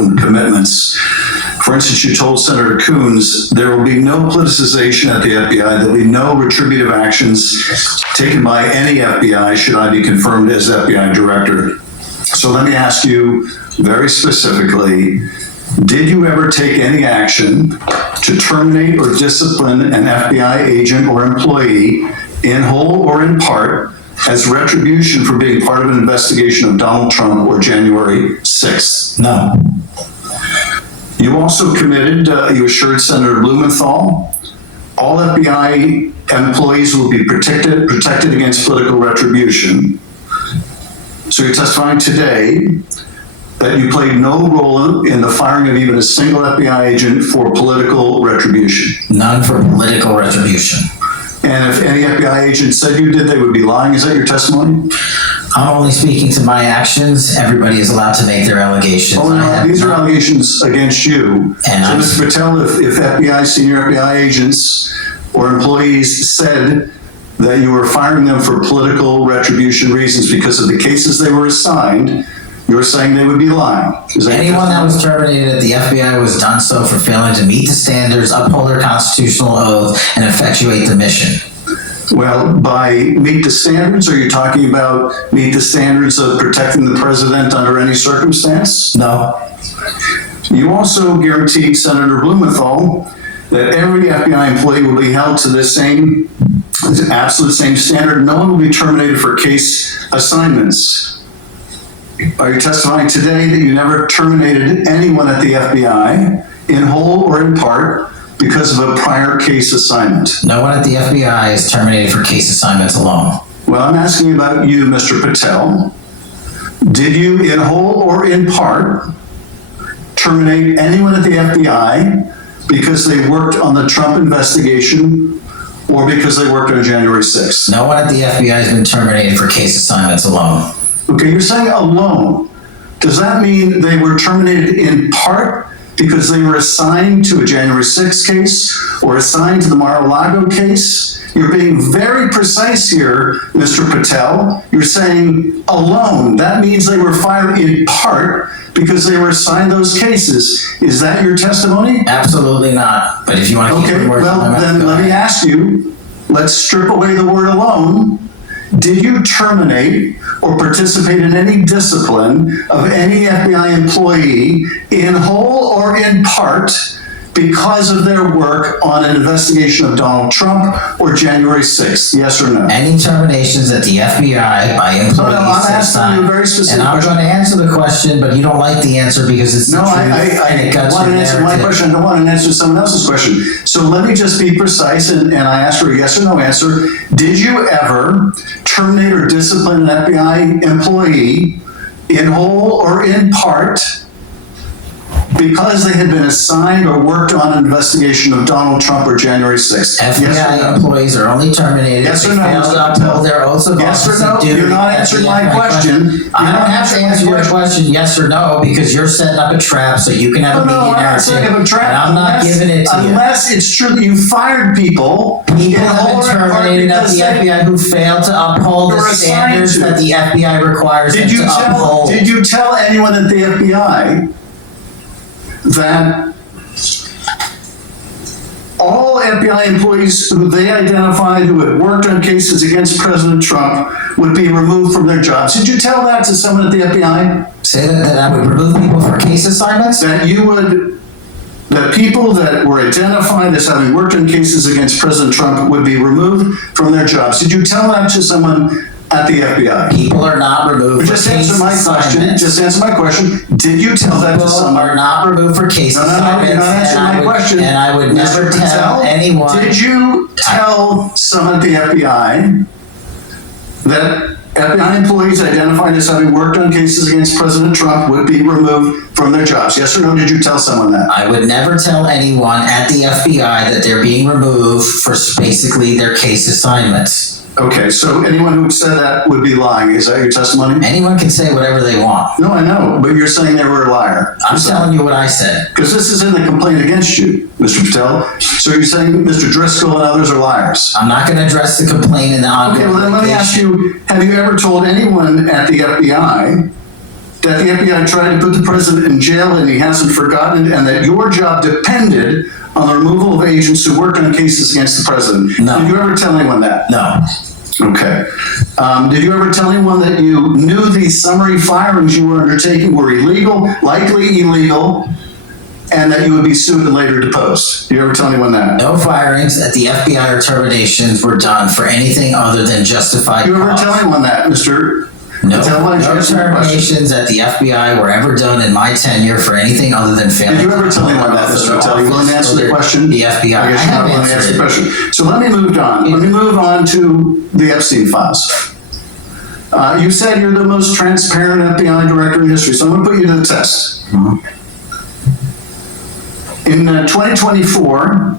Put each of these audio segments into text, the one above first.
important commitments. For instance, you told Senator Coons there will be no politicization at the FBI, there will be no retributive actions taken by any FBI should I be confirmed as FBI director. So let me ask you very specifically, did you ever take any action to terminate or discipline an FBI agent or employee in whole or in part as retribution for being part of an investigation of Donald Trump or January 6th? No. You also committed, you assured Senator Blumenthal, all FBI employees will be protected against political retribution. So you're testifying today that you played no role in the firing of even a single FBI agent for political retribution. None for political retribution. And if any FBI agent said you did, they would be lying. Is that your testimony? I'm only speaking to my actions. Everybody is allowed to make their allegations. Oh, no, these are allegations against you. And so, Mr. Patel, if FBI, senior FBI agents or employees said that you were firing them for political retribution reasons because of the cases they were assigned, you're saying they would be lying. Is that anyone that was terminated at the FBI was done so for failing to meet the standards, uphold their constitutional oath, and effectuate the mission. Well, by meet the standards, are you talking about meet the standards of protecting the president under any circumstance? No. You also guaranteed Senator Blumenthal that every FBI employee will be held to the absolute same standard. No one will be terminated for case assignments. Are you testifying today that you never terminated anyone at the FBI, in whole or in part, because of a prior case assignment? No one at the FBI is terminated for case assignments alone. Well, I'm asking about you, Mr. Patel. Did you, in whole or in part, terminate anyone at the FBI because they worked on the Trump investigation or because they worked on January 6th? No one at the FBI has been terminated for case assignments alone. Okay, you're saying alone. Does that mean they were terminated in part because they were assigned to a January 6th case or assigned to the Mar-a-Lago case? You're being very precise here, Mr. Patel. You're saying alone. That means they were fired in part because they were assigned those cases. Is that your testimony? Absolutely not. But if you want to keep the word, well, then let me ask you, let's strip away the word alone. Did you terminate or participate in any discipline of any FBI employee in whole or in part because of their work on an investigation of Donald Trump or January 6th? Yes or no? Any terminations at the FBI by employees? No, I'm asking you a very specific question. And I'm going to answer the question, but you don't like the answer because it's the truth. I want to answer my question. I don't want to answer someone else's question. So let me just be precise, and I ask for a yes or no answer. Did you ever terminate or discipline an FBI employee in whole or in part because they had been assigned or worked on an investigation of Donald Trump or January 6th? FBI employees are only terminated if they fail to uphold their oaths of office and duty. You're not answering my question. I don't have to answer your question yes or no because you're setting up a trap so you can have a media narrative. And I'm not giving it to you. Unless it's true that you fired people. People have been terminated at the FBI who failed to uphold the standards that the FBI requires them to uphold. Did you tell anyone at the FBI that all FBI employees who they identified who had worked on cases against President Trump would be removed from their jobs? Did you tell that to someone at the FBI? Say that I would remove people for case assignments? That people that were identified as having worked on cases against President Trump would be removed from their jobs. Did you tell that to someone at the FBI? People are not removed for case assignments. Just answer my question. Did you tell that to someone? People are not removed for case assignments. You're not answering my question. And I would never tell anyone. Did you tell someone at the FBI that FBI employees identified as having worked on cases against President Trump would be removed from their jobs? Yes or no? Did you tell someone that? I would never tell anyone at the FBI that they're being removed for basically their case assignments. Okay, so anyone who said that would be lying. Is that your testimony? Anyone can say whatever they want. No, I know, but you're saying they were a liar. I'm telling you what I said. Because this is in the complaint against you, Mr. Patel. So you're saying Mr. Driscoll and others are liars. I'm not going to address the complaint in the ongoing. Okay, well then let me ask you, have you ever told anyone at the FBI that the FBI tried to put the president in jail and he hasn't forgotten it, and that your job depended on the removal of agents who worked on cases against the president? No. Did you ever tell anyone that? No. Okay. Did you ever tell anyone that you knew these summary firings you were undertaking were illegal, likely illegal, and that you would be sued and later deposed? Did you ever tell anyone that? No firings at the FBI or terminations were done for anything other than justified Did you ever cause. tell anyone that, Mr. No, Patel? Why don't you no answer the question? terminations at the FBI were ever done in my tenure for anything other than failing. Did you ever tell anyone that, Mr. Patel? You willing to answer the question? The FBI. I guess I you're have not willing to answer the answered question. So let me move on. Let me move on to the Epstein files. You said you're the most transparent FBI director in history, so I'm going to put you to the test. In 2024,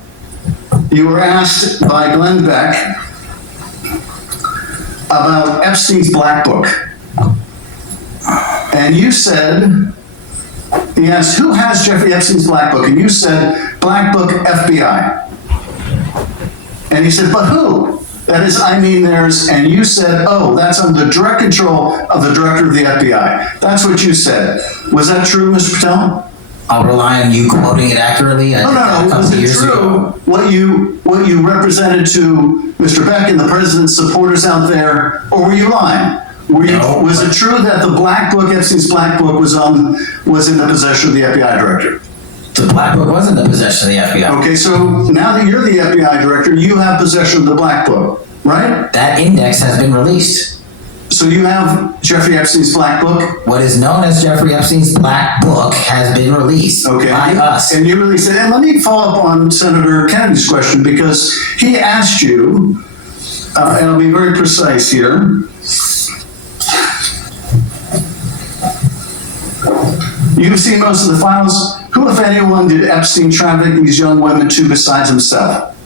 you were asked by Glenn Beck about Epstein's Black Book. And you said, he asked, who has Jeffrey Epstein's Black Book? And you said, Black Book, FBI. And he said, but who? That is, I mean theirs. And you said, oh, that's under the direct control of the director of the FBI. That's what you said. Was that true, Mr. Patel? I'll rely on you quoting it accurately. I did that a couple Was it years true ago. what you represented to Mr. Beck and the president's supporters out there, or were you lying? No. Was it true that the Black Book, Epstein's Black Book, was in the possession of the FBI director? The Black Book was in the possession of the FBI. Okay, so now that you're the FBI director, you have possession of the Black Book, right? That index has been released. So you have Jeffrey Epstein's Black Book? What is known as Jeffrey Epstein's Black Book has been released by us. And you released it. And let me follow up on Senator Kennedy's question, because he asked you, and I'll be very precise here. You've seen most of the files. Who, if anyone, did Epstein traffic these young women to besides himself?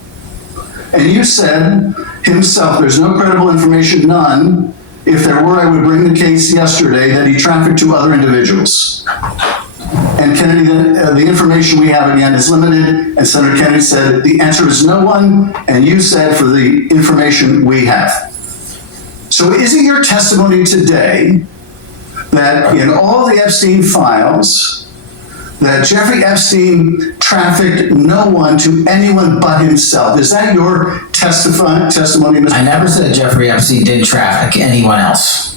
And you said himself, there's no credible information, none. If there were, I would bring the case yesterday that he trafficked to other individuals. And Kennedy, the information we have again is limited, and Senator Kennedy said the answer is no one, and you said for the information we have. So is it your testimony today that in all the Epstein files, that Jeffrey Epstein trafficked no one to anyone but himself? Is that your testimony, Mr. I never said Jeffrey Epstein didn't traffic anyone else.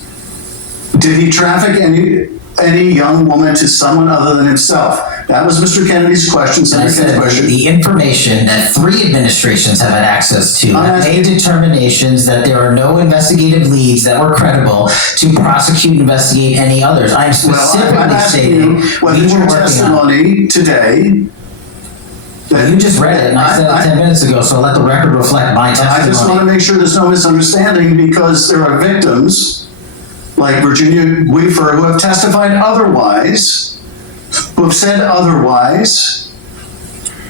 Did he traffic any young woman to someone other than himself? That was Mr. Kennedy's question. And I said the information that 3 administrations have had access to have made determinations that there are no investigative leads that were credible to prosecute and investigate any others. I'm specifically stating whether your testimony today. You just read it, and I said it 10 minutes ago, so let the record reflect my testimony. I just want to make sure there's no misunderstanding, because there are victims like Virginia Weaver who have testified otherwise, who have said otherwise,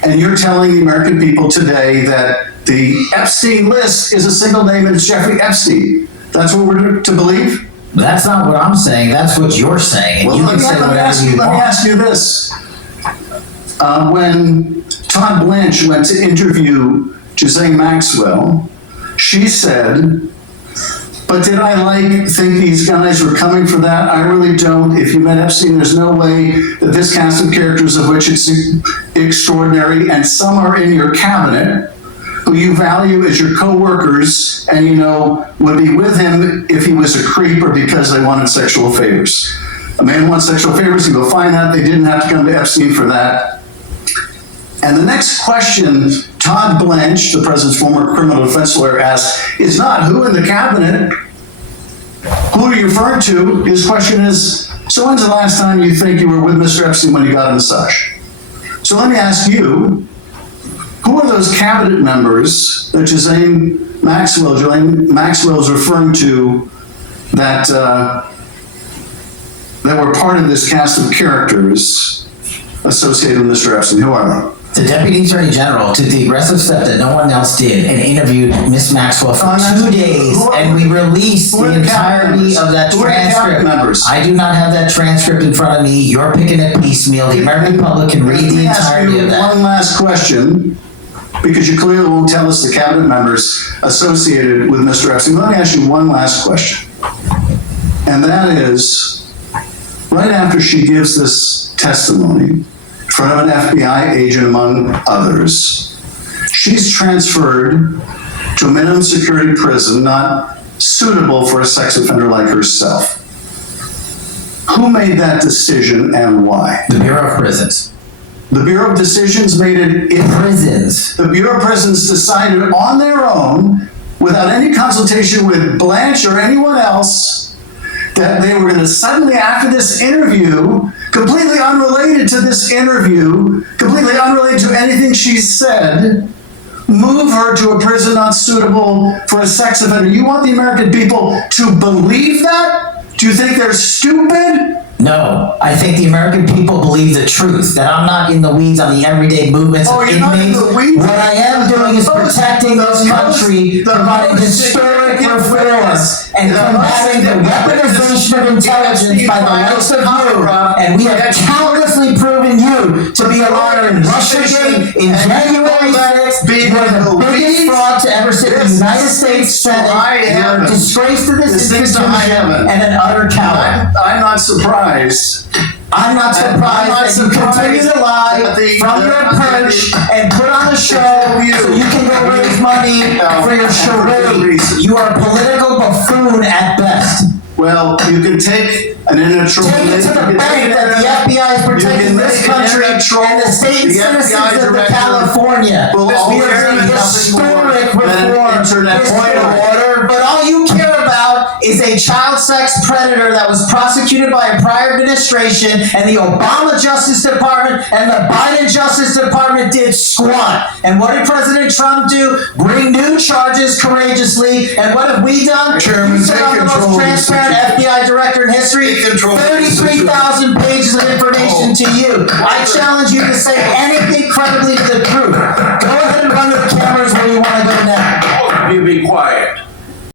and you're telling the American people today that the Epstein list is a single name and it's Jeffrey Epstein. That's what we're to believe? That's not what I'm saying. That's what you're saying. And you can say whatever you want. Let me ask you this. When Todd Blanche went to interview Ghislaine Maxwell, she said, but did I think these guys were coming for that? I really don't. If you met Epstein, there's no way that this cast of characters, of which it's extraordinary, and some are in your cabinet, who you value as your co-workers, and you know would be with him if he was a creep or because they wanted sexual favors. A man wants sexual favors, he will find that. They didn't have to come to Epstein for that. And the next question Todd Blanche, the president's former criminal defense lawyer, asked is not who in the cabinet, who are you referring to? His question is, so when's the last time you think you were with Mr. Epstein when you got a massage? So let me ask you, who are those cabinet members that Ghislaine Maxwell is referring to that were part of this cast of characters associated with Mr. Epstein? Who are they? The Deputy Attorney General took the aggressive step that no one else did and interviewed Miss Maxwell for 2 days, and we released the entirety of that transcript. I do not have that transcript in front of me. You're picking it piecemeal. The American public can read the entirety of that. One last question, because you clearly won't tell us the cabinet members associated with Mr. Epstein. Let me ask you one last question. And that is, right after she gives this testimony in front of an FBI agent, among others, she's transferred to a minimum security prison not suitable for a sex offender like herself. Who made that decision and why? The Bureau of Prisons. The Bureau of Decisions made it in Prisons. The Bureau of Prisons decided on their own, without any consultation with Blanche or anyone else, that they were going to suddenly, after this interview, completely unrelated to this interview, completely unrelated to anything she said, move her to a prison not suitable for a sex offender. You want the American people to believe that? Do you think they're stupid? No, I think the American people believe the truth, that I'm not in the weeds on the everyday movements of you're not in inmates. the weeds? What I am doing is protecting this country, providing historic reforms, and combating the weaponization of intelligence by the likes of you. And we have countlessly proven you to be a liar in Russiagate, in January 6th. You are the biggest fraud to ever sit in the United States Senate. You are a disgrace to this institution and an utter coward. I'm not surprised. I'm not surprised that you continue to lie from your perch and put on a show so you can go raise money for your charade. You are a political buffoon at best. Well, you can take an intellectual... Take it to the bank that the FBI is protecting this country and the state citizens of California. We are doing historic reform. Point of order. But all you care about is a child sex predator that was prosecuted by a prior administration, and the Obama Justice Department and the Biden Justice Department did squat. And what did President Trump do? Bring new charges courageously. And what have we done? Chairman, You said I'm the most transparent FBI director in history. 33,000 pages of information to you. I challenge you to say anything credibly to the truth.